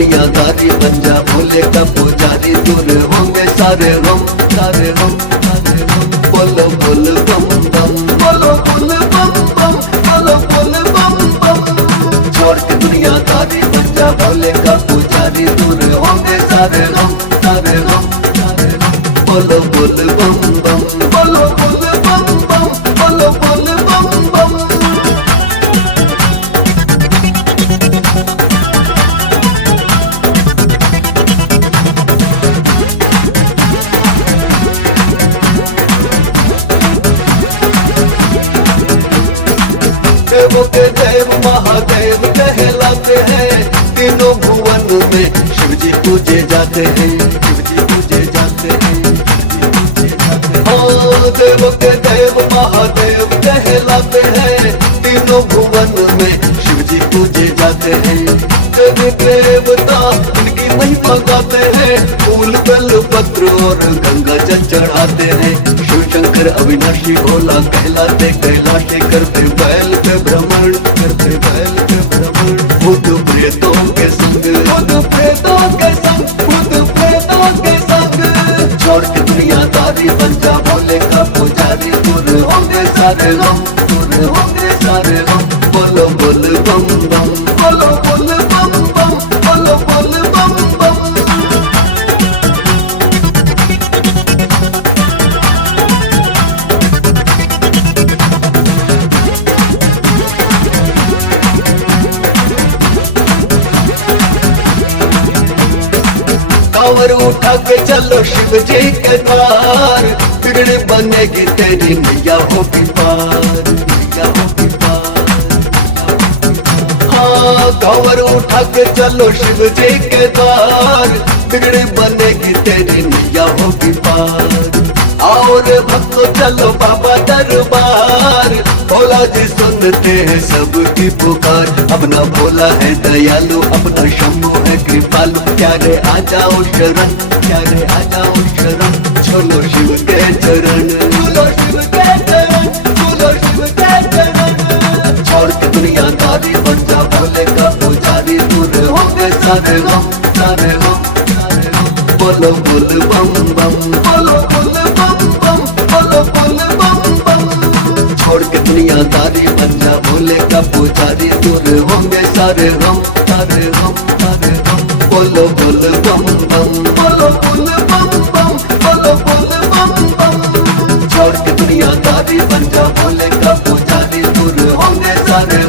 दुनियादारी बन जा भोले का पुजारी, दूर होंगे सारे गम सारे गम सारे गम। बोलो बोल बम बम, बोलो बोल बम बम, बोलो बोल बम बम। छोड़ के दुनियादारी बन जा भोले का पुजारी, दूर होंगे सारे गम सारे गम सारे गम। बोलो बोल बम बम, बोलो बोल बम बम, बोलो बोल बम बम। देवों के देव महादेव कहलाते हैं, तीनों भुवन में शिव जी पूजे जाते हैं, शिव जी पूजे जाते हैं। हाँ, देवों के देव महादेव कहलाते हैं, तीनों भुवन में शिव जी पूजे जाते हैं। देवी देवता उनकी महिमा गाते हैं, फूल बेल पत्र और गंगा जल चढ़ाते हैं। शिव शंकर अविनाशी भोला कहलाते, कैलाशी करते बैल पे भ्रमण, करते बैल पे भ्रमण। भूत प्रेतों के संग, भूत प्रेतों के संग, भूत प्रेतों के संग। छोड़ के दुनियादारी बन जा भोले का पुजारी, दूर होंगे सारे गम, दूर होंगे सारे गम। बोलो बोल बम बम, बोलो बोल बम बम, बोलो बोल बम बम। कांवर उठा के चलो शिव जी के द्वार, बिगड़ बनेगी तेरी नैया होगी पार, नैया होगी पार। हाँ, कांवर उठा के चलो शिव जी के द्वार, बिगड़ बनेगी तेरी नैया होगी पार। और भक्तों चलो बाबा दरबार, भोला जी सुनते हैं सबकी पुकार। अपना भोला है दयालु, अपना शंभु है कृपालु। प्यारे आ जाओ शरण, प्यारे आ जाओ शरण। छोलो शिव के चरण, छोलो शिव के चरण, छोलो शिव के चरण। छोड़ के दुनियादारी बन जा भोले का पुजारी, दूर होंगे सारे गम सारे गम सारे गम। बोलो बोल बम बम, बोलो बोल बम बम, बोलो बोल बम बम। छोड़ के दुनियादारी बन जा भोले का पुजारी, दूर होंगे सारे गम सारे गम सारे गम। बोलो बोल बम बम, बोलो बोल बम बम, बोलो बोल बम बम। छोड़ के दुनियादारी बन जा भोले का पुजारी, दूर होंगे सारे